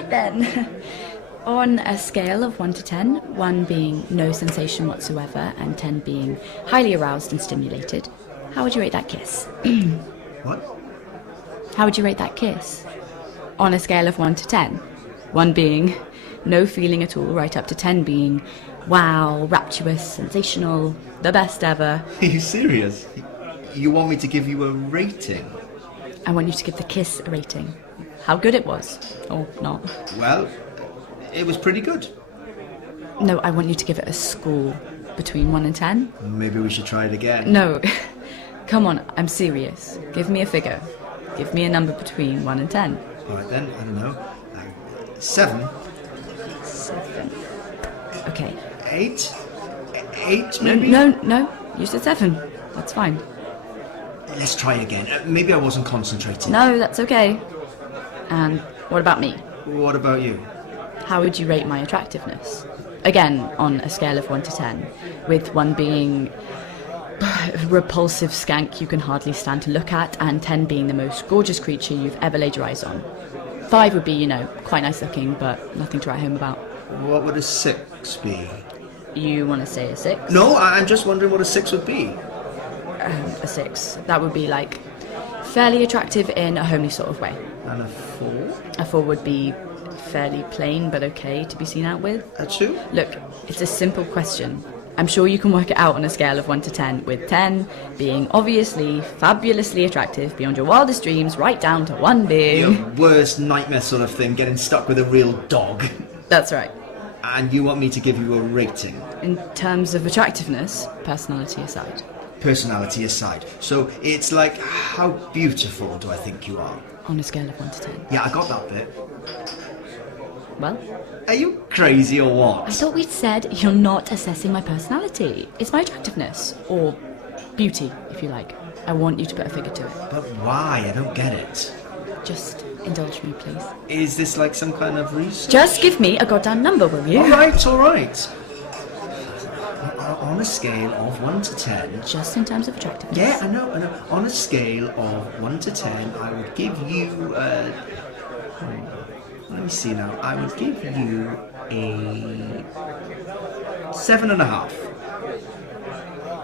Right then. On a scale of 1 to 10, 1 being no sensation whatsoever and 10 being highly aroused and stimulated, how would you rate that kiss? What? How would you rate that kiss? On a scale of 1 to 10, 1 being no feeling at all, right up to 10 being wow, rapturous, sensational, the best ever. Are you serious? You want me to give you a rating? I want you to give the kiss a rating. How good it was, or not. Well, it was pretty good. No, I want you to give it a score between 1 and 10. Maybe we should try it again. No, come on, I'm serious. Give me a figure. Give me a number between 1 and 10. All right then, I don't know. 7. 7. Okay. 8? 8 maybe? No, you said 7. That's fine. Let's try again. Maybe I wasn't concentrating. No, that's okay. And what about me? What about you? How would you rate my attractiveness? Again, on a scale of 1 to 10, with 1 being repulsive skank you can hardly stand to look at, and 10 being the most gorgeous creature you've ever laid your eyes on. 5 would be, quite nice looking, but nothing to write home about. What would a 6 be? You want to say a 6? No, I'm just wondering what a 6 would be. A 6. That would be like fairly attractive in a homely sort of way. And a 4? A 4 would be fairly plain but okay to be seen out with. A 2? Look, it's a simple question. I'm sure you can work it out on a scale of 1 to 10, with 10 being obviously fabulously attractive beyond your wildest dreams, right down to 1 being... Your worst nightmare sort of thing, getting stuck with a real dog. That's right. And you want me to give you a rating? In terms of attractiveness, personality aside. Personality aside. So it's like, how beautiful do I think you are? On a scale of 1 to 10. Yeah, I got that bit. Well? Are you crazy or what? I thought we'd said you're not assessing my personality. It's my attractiveness. Or beauty, if you like. I want you to put a figure to it. But why? I don't get it. Just indulge me, please. Is this like some kind of research? Just give me a goddamn number, will you? All right. On a scale of 1 to 10... Just in terms of attractiveness. Yeah, I know. On a scale of 1 to 10, I would give you... let me see now. I would give you a 7.5.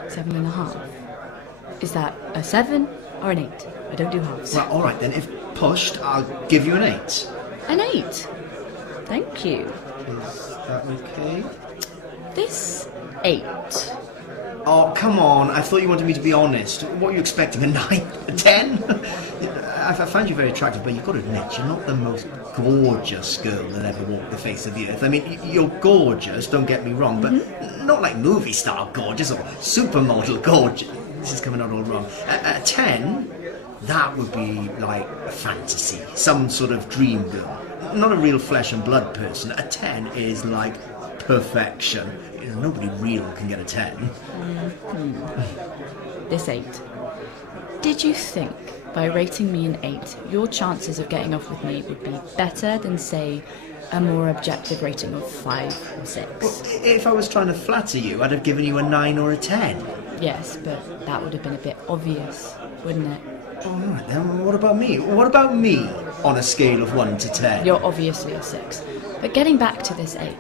7.5. Is that a 7 or an 8? I don't do halves. Well, all right then. If pushed, I'll give you an 8. An 8? Thank you. Is that okay? This 8. Oh, come on. I thought you wanted me to be honest. What are you expecting, a 9? A 10? I find you very attractive, but you've got to admit, you're not the most gorgeous girl that ever walked the face of the earth. I mean, you're gorgeous, don't get me wrong, but not like movie star gorgeous or supermodel gorgeous. This is coming out all wrong. A 10, that would be like a fantasy, some sort of dream girl. Not a real flesh and blood person. A 10 is like perfection. Nobody real can get a 10. This 8. Did you think, by rating me an 8, your chances of getting off with me would be better than, say, a more objective rating of 5 or 6? Well, if I was trying to flatter you, I'd have given you a 9 or a 10. Yes, but that would have been a bit obvious, wouldn't it? All right, then what about me? What about me on a scale of 1 to 10? You're obviously a 6. But getting back to this 8.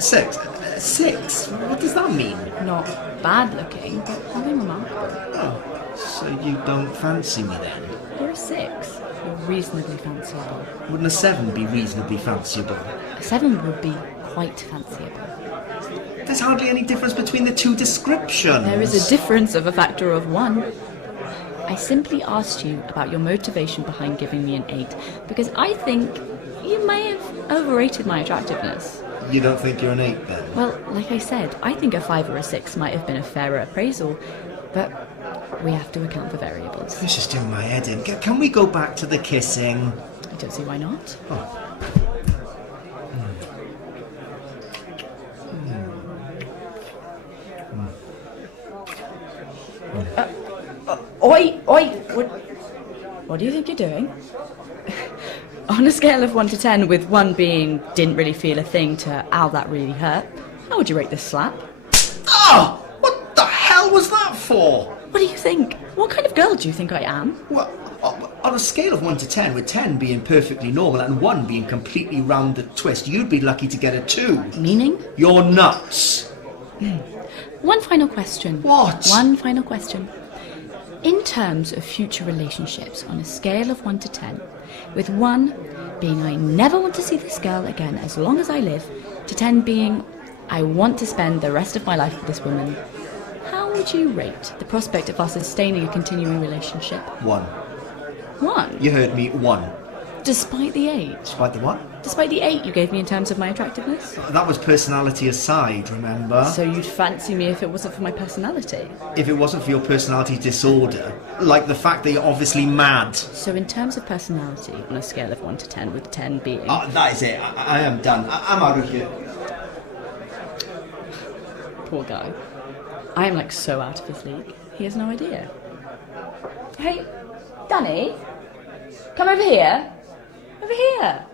6? 6? What does that mean? Not bad looking, but nothing remarkable. Oh, so you don't fancy me then? You're a 6. You're reasonably fanciable. Wouldn't a 7 be reasonably fanciable? A 7 would be quite fanciable. There's hardly any difference between the two descriptions. There is a difference of a factor of 1. I simply asked you about your motivation behind giving me an 8, because I think you may have overrated my attractiveness. You don't think you're an 8 then? Well, like I said, I think a 5 or a 6 might have been a fairer appraisal, but we have to account for variables. This is doing my head in. Can we go back to the kissing? I don't see why not. Oh. Oi! What do you think you're doing? On a scale of 1 to 10, with 1 being didn't really feel a thing to ow, that really hurt, how would you rate this slap? Oh! What the hell was that for? What do you think? What kind of girl do you think I am? Well, On a scale of 1 to 10, with 10 being perfectly normal and 1 being completely round the twist, you'd be lucky to get a 2. Meaning? You're nuts. One final question. What? One final question. In terms of future relationships, on a scale of 1 to 10, with 1 being I never want to see this girl again as long as I live, to 10 being I want to spend the rest of my life with this woman, how would you rate the prospect of us sustaining a continuing relationship? 1. 1? You heard me, 1. Despite the 8? Despite the what? Despite the 8 you gave me in terms of my attractiveness? That was personality aside, remember? So you'd fancy me if it wasn't for my personality? If it wasn't for your personality disorder, like the fact that you're obviously mad. So in terms of personality, on a scale of 1 to 10, with 10 being... That is it. I am done. I'm out of here. Poor guy. I am like so out of his league. He has no idea. Hey, Danny, come over here. Over here.